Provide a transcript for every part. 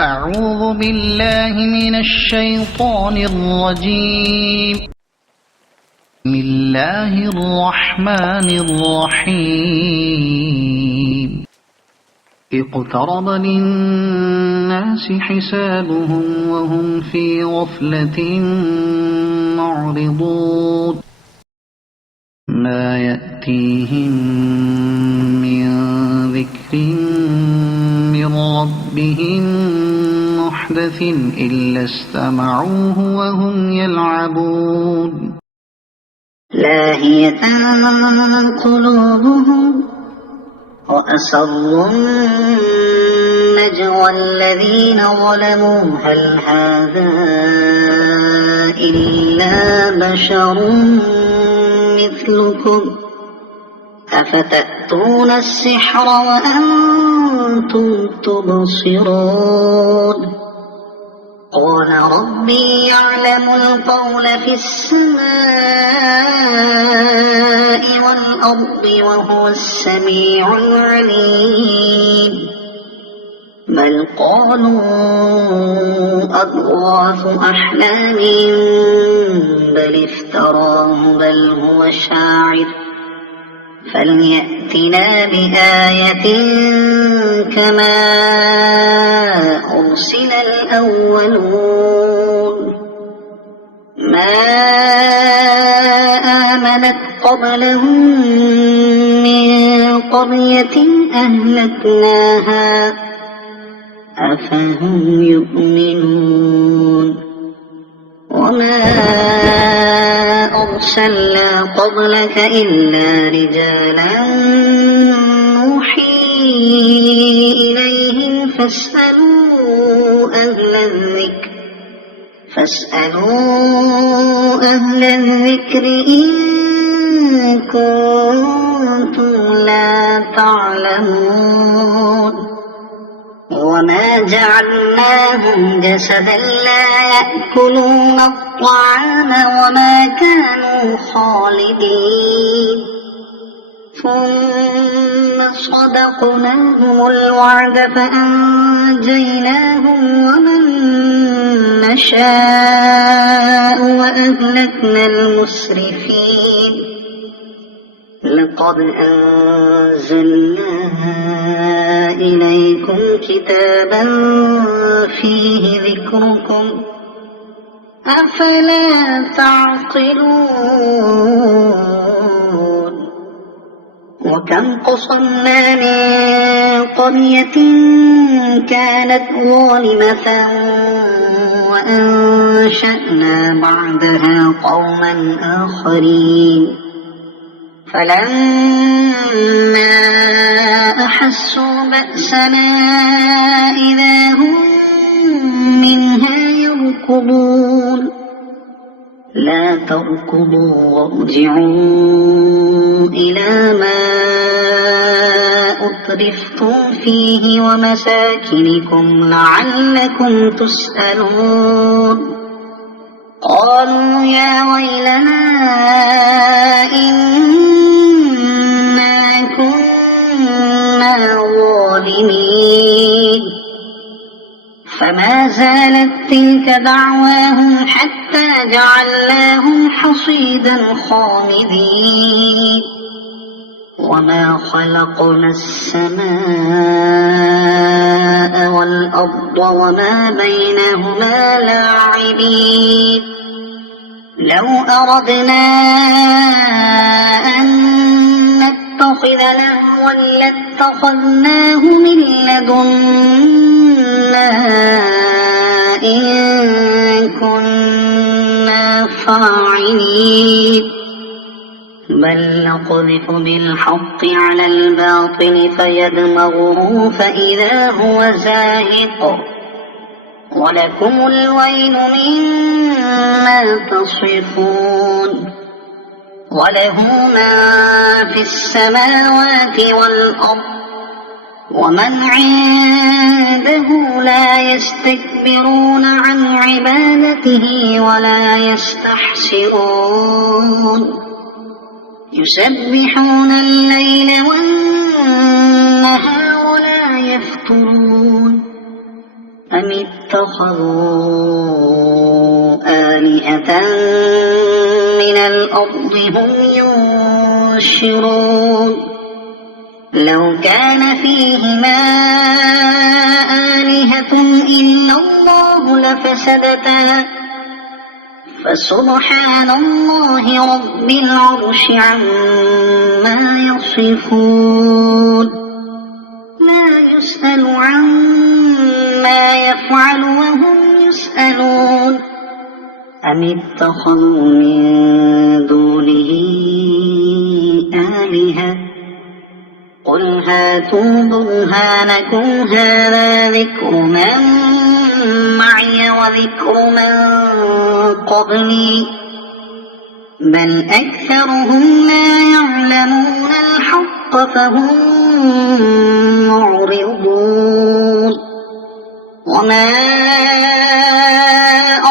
أعوذ بالله من الشيطان الرجيم. بسم الله الرحمن الرحيم. اقترب للناس حسابهم وهم في غفلة معرضون ما يأتيهم من ذكر من ربهم محدث إلا استمعوه وهم يلعبون لاهية قلوبهم وأسروا النجوى الذين ظلموا هل هذا إلا بشر مثلكم أفتأتون السحر وأنتم تبصرون قال ربي يعلم القول في السماء والأرض وهو السميع العليم بل قالوا أضغاث أحلام بل افتراه بل هو شاعر فليأتنا بآية كما أرسل الأولون ما آمنت قبلهم من قرية أهلكناها أفهم يؤمنون وما أرسلنا قبلك إلا رجالا نوحي إليهم فاسألوا أهل الذكر إن كنتم لا تعلمون وما جعلناهم جسدا لا يأكلون الطعام وما كانوا خالدين ثم صدقناهم الوعد فأنجيناهم ومن نشاء وأهلكنا المسرفين لقد أنزلنا إليكم كتابا فيه ذكركم أفلا تعقلون وكم قصمنا من قرية كانت ظالمة وأنشأنا بعدها قوما آخرين فلما أحسوا بأسنا إذا هم منها يركضون لا تركضوا وارجعوا إلى ما أترفتم فيه ومساكنكم لعلكم تسألون قالوا يا ويلنا إنا كنا ظالمين فما زالت تلك دعواهم حتى جعلناهم حصيدا خامدين وما خلقنا السماء والأرض وما بينهما لاعبين لو أردنا أن نتخذ لهوا لاتخذناه من لدنا إن كنا فاعلين بل نقذف بالحق على الباطل فيدمغه فإذا هو زاهق ولكم الويل مما تصفون وله ما في السماوات والأرض ومن عنده لا يستكبرون عن عبادته ولا يستحسرون يسبحون الليل والنهار لا يفترون أم اتخذوا آلهة من الأرض هم ينشرون لو كان فيهما آلهة إلا الله لفسدتا فسبحان الله رب العرش عما يصفون لا يسأل عما يفعل وهم يسألون أم اتخذوا من دونه آلهة قل هاتوا برهانكم هذا ذكر من معي وذكر من قبلي بل أكثرهم لا يعلمون الحق فهم معرضون وما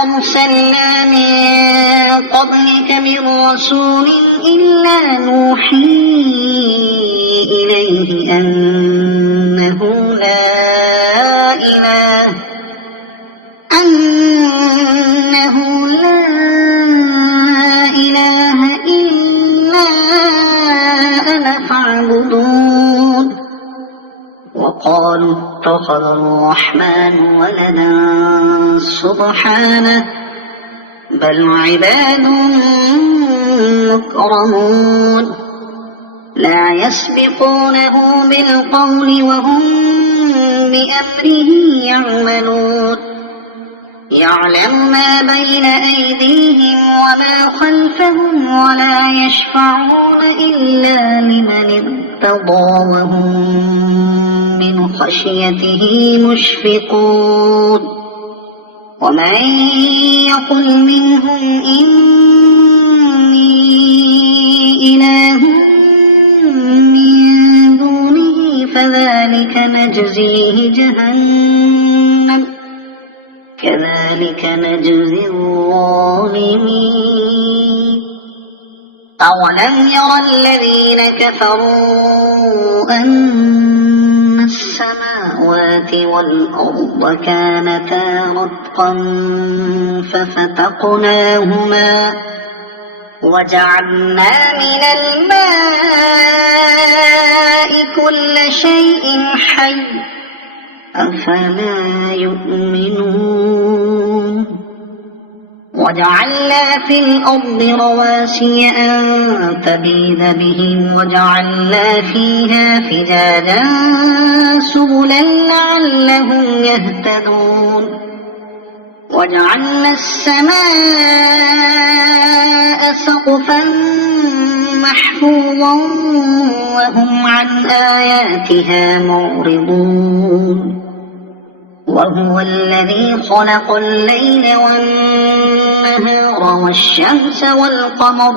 أرسلنا من قبلك من رسول إلا نوحي إليه أنه لا إله إلا أنا فاعبدون وقالوا اتخذ الرحمن ولدا سبحانه بل عباد مكرمون لا يسبقونه بالقول وهم بأمره يعملون يعلم ما بين أيديهم وما خلفهم ولا يشفعون إلا لمن ارتضى وهم من خشيته مشفقون ومن يقل منهم إني إله من دونه فذلك نجزيه جهنم كذلك نجزي الظالمين أولم ير الذين كفروا أن السماوات والأرض كانتا رتقا ففتقناهما وجعلنا من الماء كل شيء حي أفلا يؤمنون وجعلنا في الأرض رواسي أن تبيد بهم وجعلنا فيها فجاجا سبلا لعلهم يهتدون وجعلنا السماء سقفا محفوظا وهم عن آياتها معرضون وهو الذي خلق الليل والنهار والشمس والقمر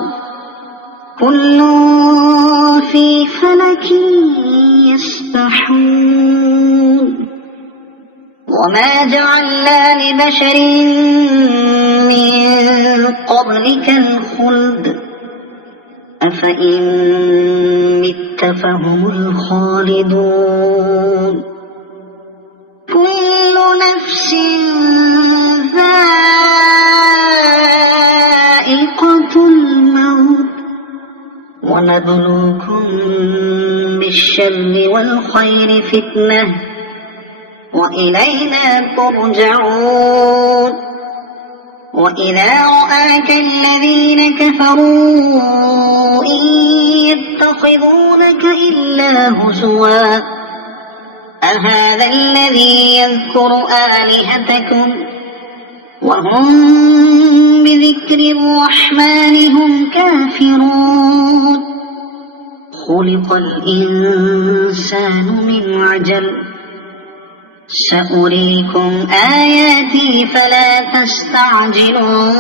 كل في فلك يسبحون وما جعلنا لبشر من قبلك الخلد أفإن مت فهم الخالدون كل نفس ذائقة الموت ونبلوكم بالشر والخير فتنة وإلينا ترجعون وإذا رآك الذين كفروا إن يتخذونك إلا هزوا أهذا الذي يذكر آلهتكم وهم بذكر الرحمن هم كافرون خلق الإنسان من عجل سأريكم آياتي فلا تستعجلون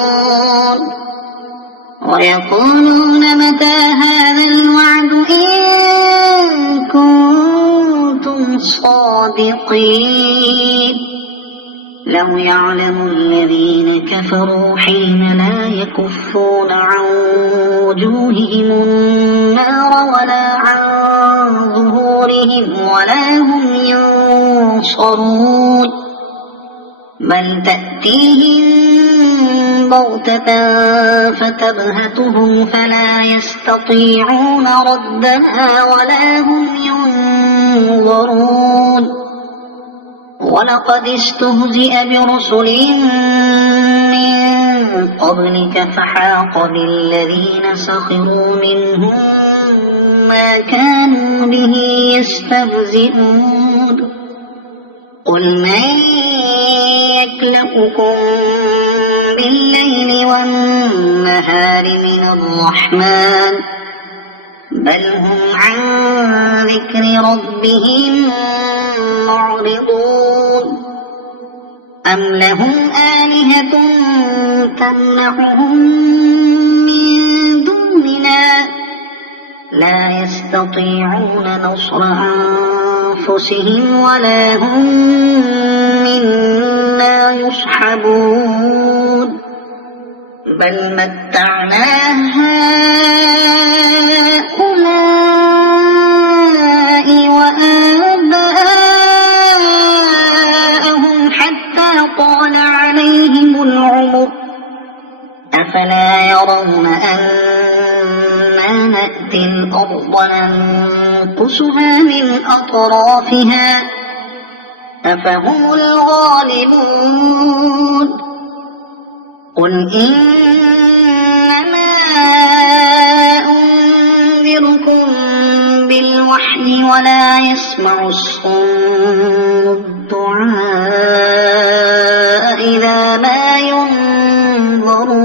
ويقولون متى هذا الوعد إن كنتم صادقين لو يعلم الذين كفروا حين لا يكفون عن وجوههم النار ولا عن ظهورهم ولا هم ينصرون بل تأتيهم بغتة فتبهتهم فلا يستطيعون ردها ولا هم ينظرون ولقد استهزئ برسل من قبلك فحاق بالذين سخروا منهم ما كانوا به يستهزئون قل من يكلؤكم بالليل والنهار من الرحمن بل هم عن ذكر ربهم معرضون أم لهم آلهة تمنعهم من دوننا لا يستطيعون نصر أنفسهم ولا هم منا يصحبون بل متعنا هؤلاء وآباءهم حتى طال عليهم العمر أفلا يرون أنا نأتي الأرض ننقصها من أطرافها أفهم الغالبون قل إنما أنذركم بالوحي ولا يسمع الصم الدعاء إذا ما ينظرون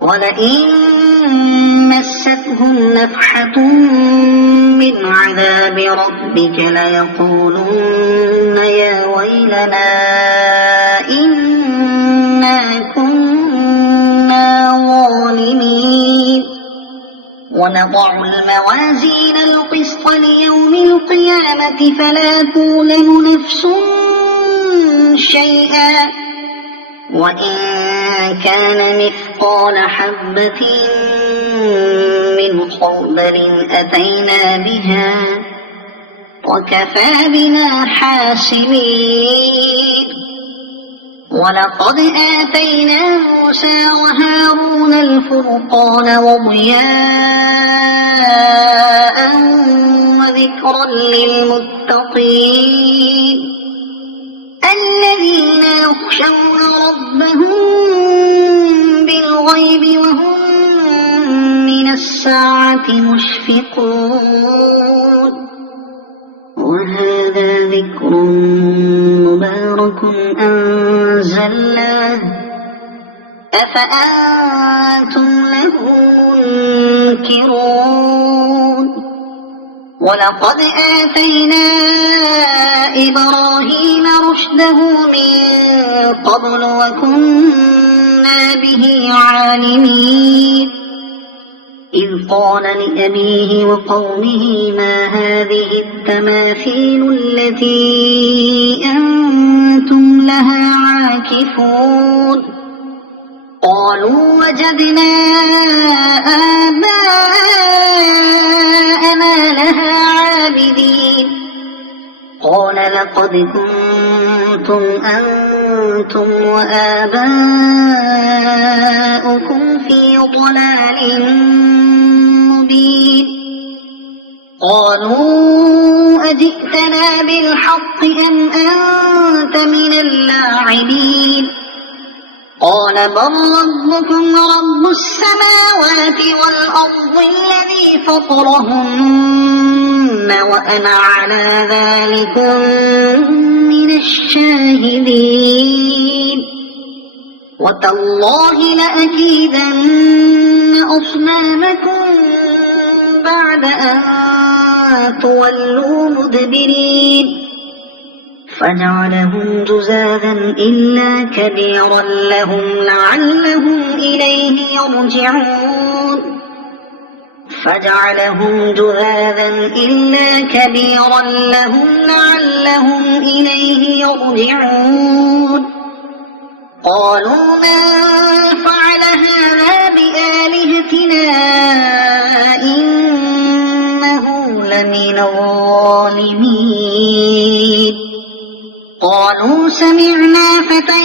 ولئن مستهم نفحة من عذاب ربك ليقولن يا ويلنا إنا كنا ظالمين ونضع الموازين القسط ليوم القيامة فلا تظلم نفس شيئا وإن كان مثقال حبة من خردل أتينا بها وكفى بنا حاسبين ولقد آتينا موسى وهارون الفرقان وضياء وذكرا للمتقين الذين يخشون ربهم بالغيب وهم من الساعة مشفقون وهذا ذكر مبارك أنزلناه أفأنتم له منكرون ولقد آتينا إبراهيم رشده من قبل وكنا به عالمين إذ قال لأبيه وقومه ما هذه التماثيل التي أنتم لها عاكفون قالوا وجدنا آباءنا لها عابدين قال لقد كنتم أنتم وآباؤكم في ضلال مبين قالوا أجئتنا بالحق أم أنت من اللاعبين قال بل ربكم رب السماوات والأرض الذي فطرهن وأنا على ذلك من الشاهدين وتالله لأكيدن أصنامكم بعد أن تولوا مدبرين فجعلهم جزاذا إلا كبيرا لهم لعلهم إليه يرجعون فجعلهم جذاذا إلا كبيرا لهم لعلهم إليه يرجعون قالوا من فعل هذا بآلهتنا إنه لمن الظالمين قالوا سمعنا فتى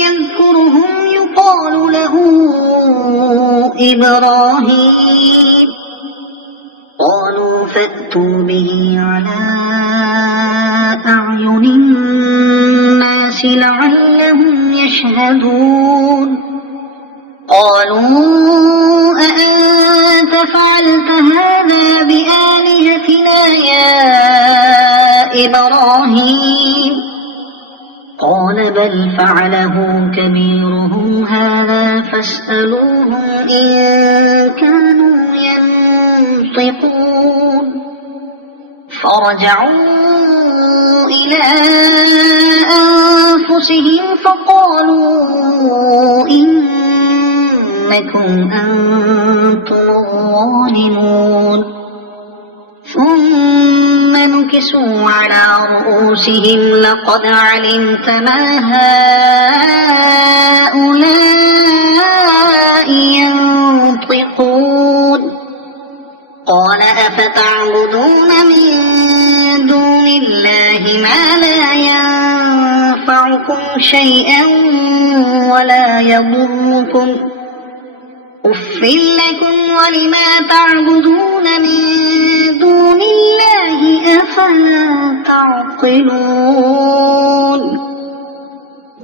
يذكرهم يقال له إبراهيم قالوا فأتوا به على أعين الناس لعلهم يشهدون قالوا أأنت فعلت هذا بآلهتنا يا إبراهيم قال بل فعله كبيرهم هذا فاسألوهم إن كانوا ينطقون فرجعوا إلى أنفسهم فقالوا إنكم أنتم الظالمون ثم نكسوا على رؤوسهم لقد علمت ما هؤلاء ينطقون قال أفتعبدون من دون الله ما لا ينفعكم شيئا ولا يضركم أف لكم ولما تعبدون من دون الله أفلا تعقلون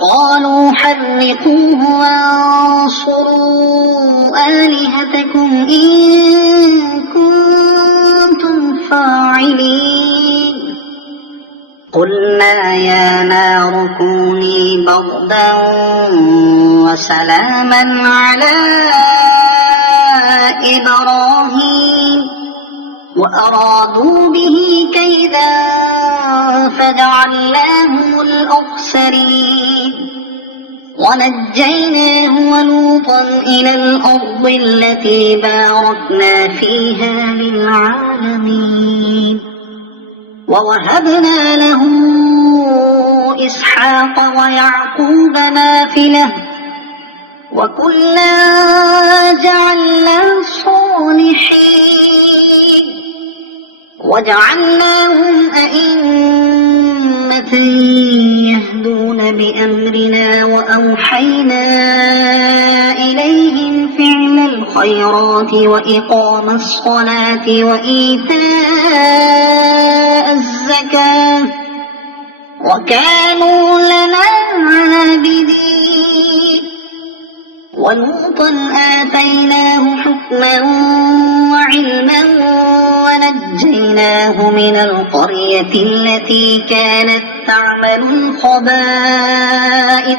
قالوا حرقوه وانصروا آلهتكم إن كنتم فاعلين قلنا يا نار كوني بردا وسلاما على إبراهيم وأرادوا به كيدا فجعلناهم الأخسرين ونجيناه ولوطا إلى الأرض التي باركنا فيها للعالمين ووهبنا له إسحاق ويعقوب نافلة وكلا جعلنا صالحين وجعلناهم أئمة يهدون بأمرنا وأوحينا إليهم فعل الخيرات وإقام الصلاة وإيتاء الزكاة وكانوا لنا عابدين ولوطا آتيناه حكما وعلما ونجيناه من القرية التي كانت تعمل الخبائث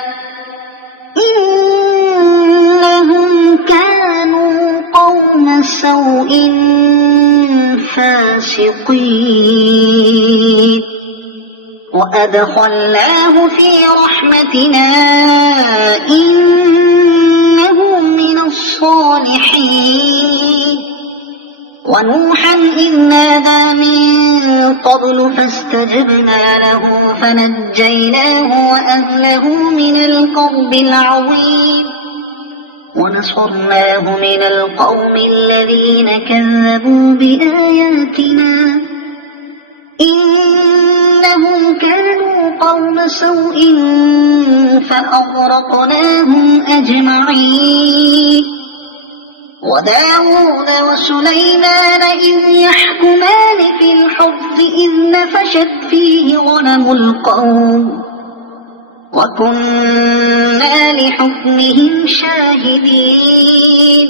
إنهم كانوا قوم سوء فاسقين وأدخلناه في رحمتنا إنه من الصالحين ونوحا إذ نادى من قبل فاستجبنا له فنجيناه وأهله من الكرب العظيم ونصرناه من القوم الذين كذبوا بآياتنا إنهم كانوا قوم سوء فأغرقناهم أجمعين وداود وسليمان إذ يحكمان في الحرث إذ نفشت فيه غنم القوم وكنا لحكمهم شاهدين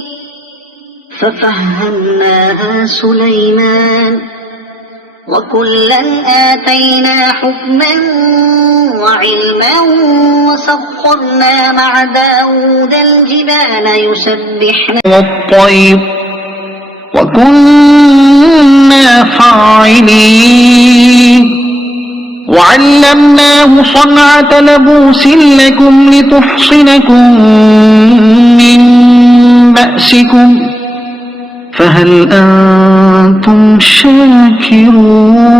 ففهمناها سليمان وكلا آتينا حكما وعلما وسخرنا مع داود الجبال يسبحن والطير وكنا فاعلين وعلمناه صنعة لبوس لكم لتحصنكم من بأسكم فهل أنتم شاكرون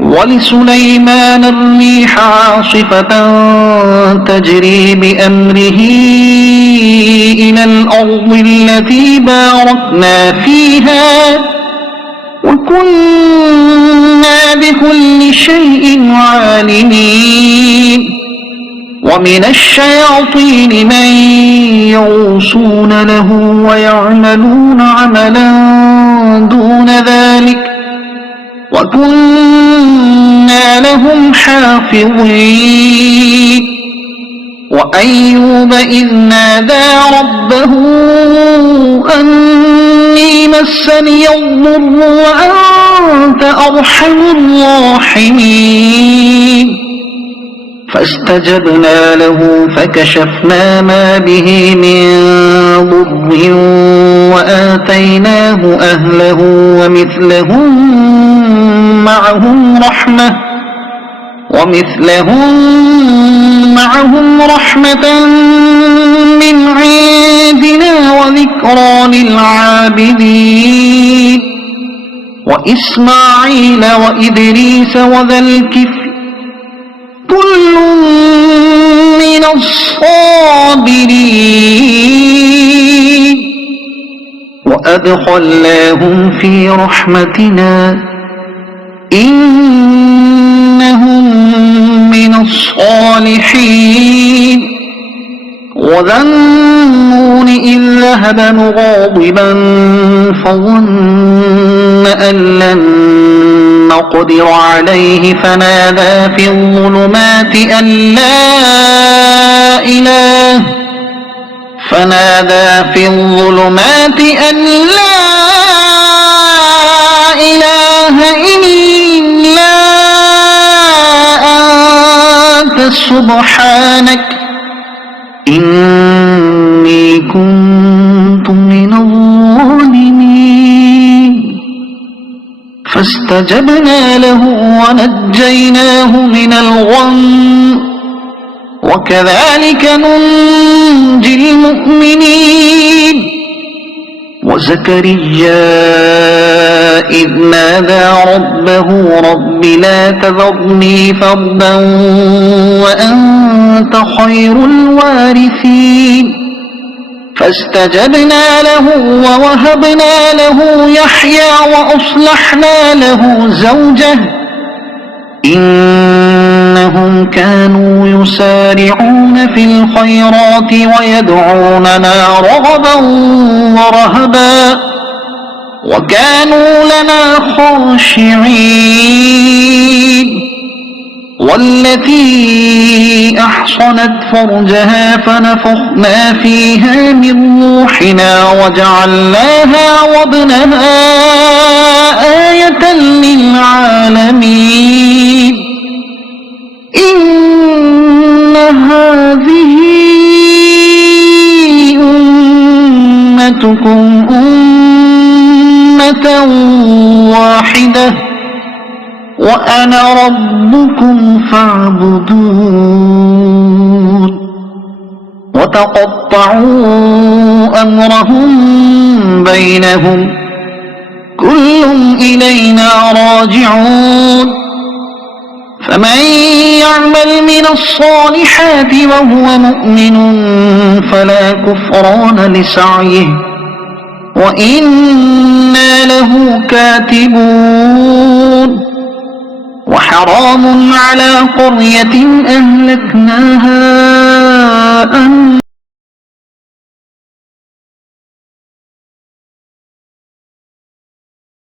ولسليمان الريح عاصفة تجري بأمره إلى الأرض التي باركنا فيها وكنا بكل شيء عالمين ومن الشياطين من يغوصون له ويعملون عملا دون ذلك وكنا لهم حافظين وأيوب إذ نادى ربه أني مسني الضر وأنت أرحم الراحمين فاستجبنا له فكشفنا ما به من ضر وآتيناه أهله ومثلهم معهم رحمة من عندنا وذكرى للعابدين وإسماعيل وإدريس وذا الكفل كل من الصابرين وأدخلناهم في رحمتنا إنهم من الصالحين وذا النون إذ ذهب مغاضبا فظن أن لن نقدر عليه فنادى في الظلمات أن لا إله إلا أنت سبحانك إني كنت من الظالمين فاستجبنا له ونجيناه من الغم وكذلك ننجي المؤمنين وزكريا إذ نادى ربه رب لا تذرني فردا وأنت خير الوارثين فاستجبنا له ووهبنا له يحيى وأصلحنا له زوجه إنهم كانوا يسارعون في الخيرات ويدعوننا رغبا ورهبا وكانوا لنا خاشعين والتي أحصنت فرجها فنفخنا فيها من روحنا وجعلناها وابنها آية للعالمين إن هذه أمتكم أمة واحدة وأنا ربكم فاعبدون وتقطعوا أمرهم بينهم كل إلينا راجعون فمن يعمل من الصالحات وهو مؤمن فلا كفران لسعيه وإنا له كاتبون وحرام على قرية أهلكناها